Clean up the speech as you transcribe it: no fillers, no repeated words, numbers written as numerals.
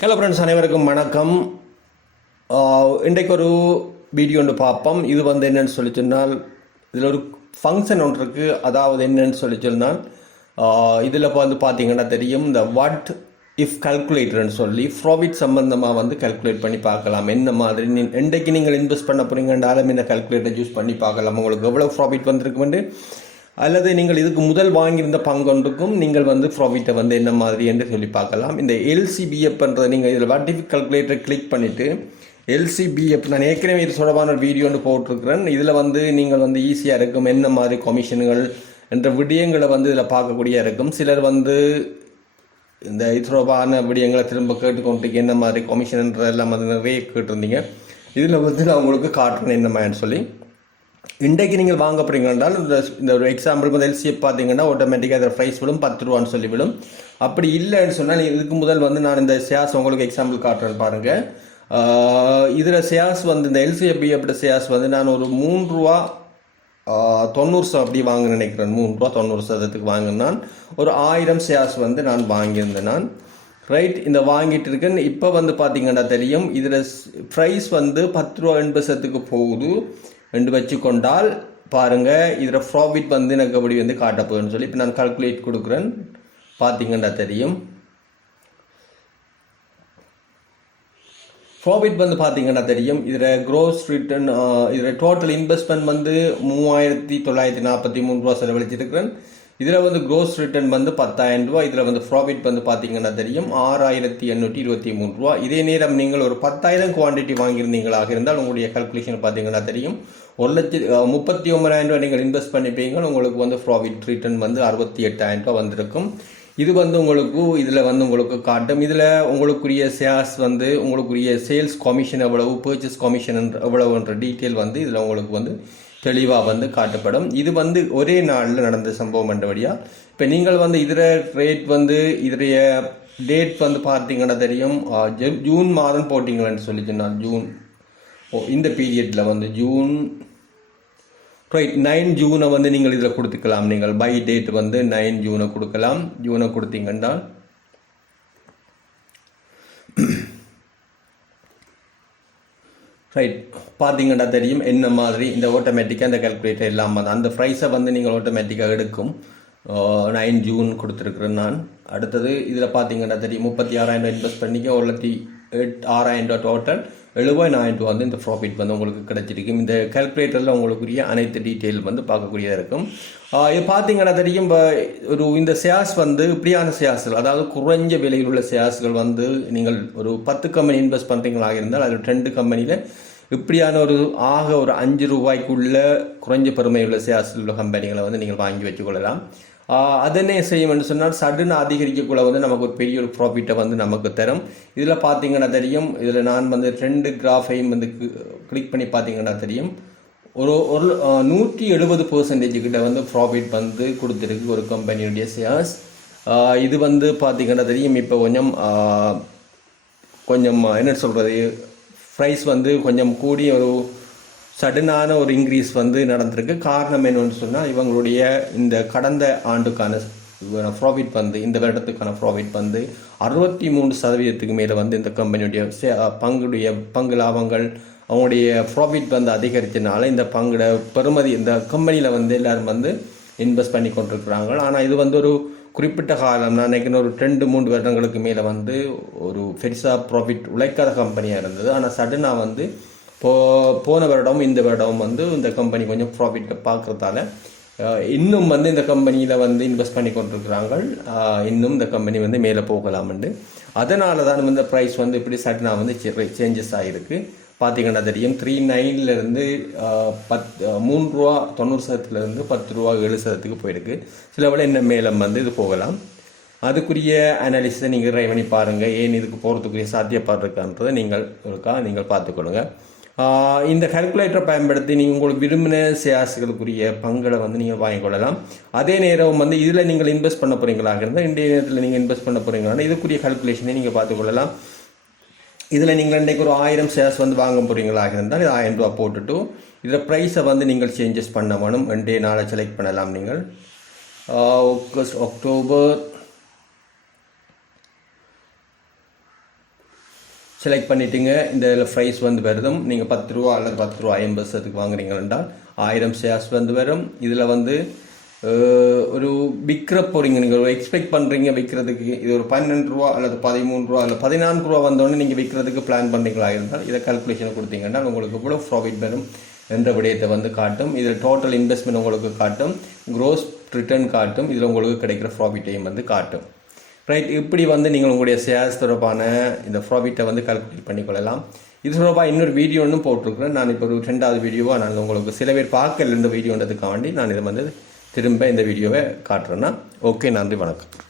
Hello friends, அனைவருக்கும் வணக்கம். இன்றைக்கு ஒரு வீடியோ ஒன்று பார்ப்போம். இது என்னென்னு சொல்லி சொன்னால், இதில் ஒரு ஃபங்க்ஷன் ஒன்று இருக்குது. அதாவது என்னென்னு சொல்லி சொன்னால், இதில் பார்த்தீங்கன்னா தெரியும், இந்த வாட் இஃப் கல்குலேட்டர்னு சொல்லி ப்ராஃபிட் சம்பந்தமாக கல்குலேட் பண்ணி பார்க்கலாம். என்ன மாதிரி இன்றைக்கு நீங்கள் இன்வெஸ்ட் பண்ண போகிறீங்கன்றாலும் இந்த கல்குலேட்டர் யூஸ் பண்ணி பார்க்கலாம். உங்களுக்கு எவ்வளோ ப்ராஃபிட் வந்திருக்குமென்று, அல்லது நீங்கள் இதுக்கு முதல் வாங்கியிருந்த பங்கொன்றுக்கும் நீங்கள் ப்ராஃபிட்டை என்ன மாதிரி என்று சொல்லி பார்க்கலாம். இந்த எல்சிபிஎஃப்ன்றதை நீங்கள் இதில் வாட்டிஃபிக் கல்குலேட்டரை கிளிக் பண்ணிவிட்டு எல்சிபிஎஃப், நான் ஏற்கனவே இது தொடர்பான ஒரு வீடியோ ஒன்று போட்டிருக்கிறேன். இதில் நீங்கள் ஈஸியாக இருக்கும், என்ன மாதிரி கமிஷன்கள் என்ற விடயங்களை இதில் பார்க்கக்கூடிய இருக்கும். சிலர் இந்த இது தொடர்பான விடயங்களை திரும்ப கேட்டுக்கொண்டு என்ன மாதிரி கமிஷன்ன்றதெல்லாம் நிறைய கேட்டிருந்தீங்க. இதில் நான் உங்களுக்கு காட்டுறேன் என்ன மாதிரின்னு சொல்லி. இன்றைக்கு நீங்கள் வாங்க போகிறீங்கன்றால் இந்த ஒரு எக்ஸாம்பிள் எல்சிஎஃப் பார்த்தீங்கன்னா ஆட்டோமேட்டிக்காக அதில் ப்ரைஸ் விடும் 10 ரூபான்னு சொல்லி விடும். அப்படி இல்லைன்னு சொன்னால் இதுக்கு முதல் நான் இந்த ஷேர்ஸ் உங்களுக்கு எக்ஸாம்பிள் காட்டுறேன்னு பாருங்கள். இதில் ஷேர்ஸ் இந்த எல்சிஎஃப்பி அப்படி ஷேர்ஸ் நான் ஒரு 3 ரூபா 90 அப்படி வாங்க நினைக்கிறேன். 3 ரூபா 90 வாங்கினான். ஒரு 1000 ஷேர்ஸ் நான் வாங்கியிருந்தேன் நான். ரைட், இந்த வாங்கிட்டு இருக்கேன். இப்போ பார்த்தீங்கன்னா தெரியும், இதில் ப்ரைஸ் 10 ரூபா 80 போகுது என்று வச்சுக்கொண்டால் பாருங்கள், இதில் ப்ராஃபிட் எனக்கு அப்படி காட்டப்போகுதுன்னு சொல்லி இப்போ நான் கால்குலேட் கொடுக்குறேன். பார்த்தீங்கன்னா தெரியும், ப்ராஃபிட் பார்த்தீங்கன்னா தெரியும். இதில் க்ரோஸ் ரிட்டர்ன், இதில் டோட்டல் இன்வெஸ்ட்மெண்ட் 3943 ரூபா செலவழிச்சிருக்கிறேன். இதில் க்ரோஸ் ரிட்டர்ன் 10,000 ரூபா. இதில் ப்ராஃபிட் பார்த்தீங்கன்னா தெரியும் 6823 ரூபா. இதே நேரம் நீங்கள் ஒரு 10,000 குவான்டிட்டி வாங்கியிருந்தீங்களாக இருந்தால் உங்களுடைய கல்குலேஷன் பார்த்தீங்கன்னா தெரியும் 1,39,000 ரூபா நீங்கள் இன்வெஸ்ட் பண்ணிப்பீங்க. உங்களுக்கு ப்ராஃபிட் ரிட்டர்ன் 68,000 ரூபா வந்திருக்கும். இது உங்களுக்கு இதில் உங்களுக்கு காட்டும். இதில் உங்களுக்குரிய ஷேர்ஸ் உங்களுக்குரிய சேல்ஸ் கமிஷன் எவ்வளவு, பர்ச்சேஸ் கமிஷன் எவ்வளவுன்ற டீட்டெயில் இதில் உங்களுக்கு தெளிவாக காட்டப்படும். இது ஒரே நாளில் நடந்த சம்பவம் என்றபடியா. இப்போ நீங்கள் இதில் ரேட் இதோடைய டேட் பார்த்தீங்கன்னா தெரியும், ஜூன் மாதம் போட்டிங்கன்னு சொல்லி சொன்னால் ஜூன், இந்த பீரியடில் ஜூன், ரைட் 9 ஜூனை நீங்கள் இதில் கொடுத்துக்கலாம். நீங்கள் பை டேட் 9 ஜூனை கொடுக்கலாம். ஜூனை கொடுத்தீங்கன்னா ரைட் பார்த்தீங்கன்னா தெரியும் என்ன மாதிரி இந்த ஆட்டோமேட்டிக்காக இந்த கால்குலேட்டர் இல்லாமல் அந்த ப்ரைஸை நீங்கள் ஆட்டோமேட்டிக்காக எடுக்கும். 9 ஜூன் கொடுத்துருக்குறேன் நான். அடுத்தது இதில் பார்த்தீங்கன்னா தெரியும் 36,000 இன்வெஸ்ட் பண்ணிக்க 1,06,000 டோட்டல் 70,000 ரூபா இந்த ப்ராஃபிட் உங்களுக்கு கிடைச்சிருக்கும். இந்த கால்குலேட்டரில் உங்களுக்குரிய அனைத்து டீட்டெயில் பார்க்கக்கூடியதாக இருக்கும். இது பார்த்தீங்கன்னா தெரியும், இந்த ஷேர்ஸ் இப்படியான ஷேர்ஸ்கள், அதாவது குறைஞ்ச விலையில் உள்ள ஷேர்ஸ்கள் நீங்கள் ஒரு 10 கம்பெனி இன்வெஸ்ட் பண்ணுறீங்களாக இருந்தால் அதில் 2 கம்பெனியில் இப்படியான ஒரு 5 ரூபாய்க்குள்ள குறைஞ்ச பெருமை உள்ள ஷேர்ஸ் உள்ள கம்பெனிகளை நீங்கள் வாங்கி வச்சுக்கொள்ளலாம். அதனே செய்யும் சொன்னால் சடுன்னு அதிகரிக்கக்குள்ள நமக்கு ஒரு பெரிய ஒரு ப்ராஃபிட்டை நமக்கு தரும். இதில் பார்த்தீங்கன்னா தெரியும், இதில் நான் 2 கிராஃபையும் கிளிக் பண்ணி பார்த்தீங்கன்னா தெரியும், ஒரு 170% கிட்ட ப்ராஃபிட் கொடுத்துருக்கு ஒரு கம்பெனியுடைய ஷேர்ஸ். இது பார்த்தீங்கன்னா தெரியும், இப்போ கொஞ்சம் என்ன சொல்கிறது, ப்ரைஸ் கொஞ்சம் கூடி ஒரு சடனான ஒரு இன்க்ரீஸ் நடந்திருக்கு. காரணம் என்னன்னு சொன்னால், இவங்களுடைய இந்த கடந்த ஆண்டுக்கான ப்ராஃபிட் இந்த வருடத்துக்கான ப்ராஃபிட் 63% மேலே இந்த கம்பெனியுடைய பங்கு லாபங்கள் அவங்களுடைய ப்ராஃபிட் அதிகரித்தனால இந்த பங்குட பெறுமதி இந்த கம்பெனியில் எல்லாரும் இன்வெஸ்ட் பண்ணி கொண்டிருக்கிறாங்க. ஆனால் இது ஒரு குறிப்பிட்ட காலம், நான் நினைக்கிறேன் ஒரு 2-3 வருடங்களுக்கு மேலே ஒரு பெருசாக ப்ராஃபிட் உழைக்காத கம்பெனியாக இருந்தது. ஆனால் சடனாக போன வருடம் இந்த வருடம் இந்த கம்பெனி கொஞ்சம் ப்ராஃபிட்டை பார்க்குறதால இன்னும் இந்த கம்பெனியில் இன்வெஸ்ட் பண்ணி கொண்டிருக்கிறாங்க. இன்னும் இந்த கம்பெனி மேலே போகலாம்ண்டு. அதனால தான் இந்த ப்ரைஸ் இப்படி சடனாக சேஞ்சஸ் ஆகிருக்கு. பார்த்தீங்கன்னா தெரியும் 3.9 3 ரூபா 90 10 ரூபா 7 போயிருக்கு. சில வேளை என்ன மேலும் இது போகலாம். அதுக்குரிய அனாலிசிஸை நீங்கள் ட்ரை பண்ணி பாருங்கள். ஏன் இதுக்கு போகிறதுக்குரிய சாத்தியப்பாடு இருக்கான்றதை நீங்கள் பார்த்துக்கொள்ளுங்க. இந்த கால்குலேட்டரை பயன்படுத்தி நீங்கள் உங்களுக்கு விரும்பின ஷேர்ஸ்களுக்குரிய பங்களை நீங்கள் வாங்கிக்கொள்ளலாம். அதே நேரம் இதில் நீங்கள் இன்வெஸ்ட் பண்ண போகிறீங்களாக இருந்தால் இன்றைய நேரத்தில் நீங்கள் இன்வெஸ்ட் பண்ண போகிறீங்களா இதுக்குரிய கால்குலேஷனை நீங்கள் பார்த்துக்கொள்ளலாம். இதில் நீங்கள் இன்றைக்கு ஒரு 1000 ஷேர்ஸ் வாங்க போகிறீங்களாக இருந்தால் இது 1000 ரூபா போட்டுட்டு இதில் ப்ரைஸை நீங்கள் சேஞ்சஸ் பண்ண வேணும். இன்றைய நாளை செலக்ட் பண்ணலாம். நீங்கள் ஆகஸ்ட், அக்டோபர், செலக்ட் பண்ணிட்டீங்க. இந்த இதில் ப்ரைஸ் வந்து வருதும். நீங்கள் 10 ரூபா அல்லது 10 ரூபா 50 பைசாத்துக்கு வாங்குறீங்கன்னா 1000 ஷேர்ஸ் வந்து வரும். இதில் வந்து ஒரு விற்கிற போகிறீங்க, நீங்கள் ஒரு எக்ஸ்பெக்ட் பண்ணுறீங்க விற்கிறதுக்கு. இது ஒரு 12 ரூபா அல்லது 13 ரூபா அல்லது 14 ரூபா வந்தோடனே நீங்கள் விற்கிறதுக்கு பிளான் பண்ணுறீங்களா இருந்தால் இதை கால்குலேஷன் கொடுத்தீங்கன்னா உங்களுக்கு இவ்வளோ ப்ராஃபிட் வரும் என்ற விடயத்தை வந்து காட்டும். இதில் டோட்டல் இன்வெஸ்ட்மெண்ட் உங்களுக்கு காட்டும், க்ரோஸ் ரிட்டர்ன் காட்டும், இதில் உங்களுக்கு கிடைக்கிற ப்ராஃபிட்டையும் வந்து காட்டும். ரைட், இப்படி வந்து நீங்கள் உங்களுடைய ஷேர்ஸ் தொடர்பான இந்த ப்ராஃபிட்டை வந்து கால்குலேட் பண்ணிக்கொள்ளலாம். இது தொடர்பாக இன்னொரு வீடியோ ஒன்றும் போட்டிருக்கிறேன். நான் இப்போ ஒரு 2வது வீடியோவாக நான் உங்களுக்கு சில பேர் பார்க்கல இந்த வீடியோன்றதுக்காக வேண்டி நான் இதை வந்து திரும்ப இந்த வீடியோவை காட்டுறேன்னா. ஓகே, நன்றி, வணக்கம்.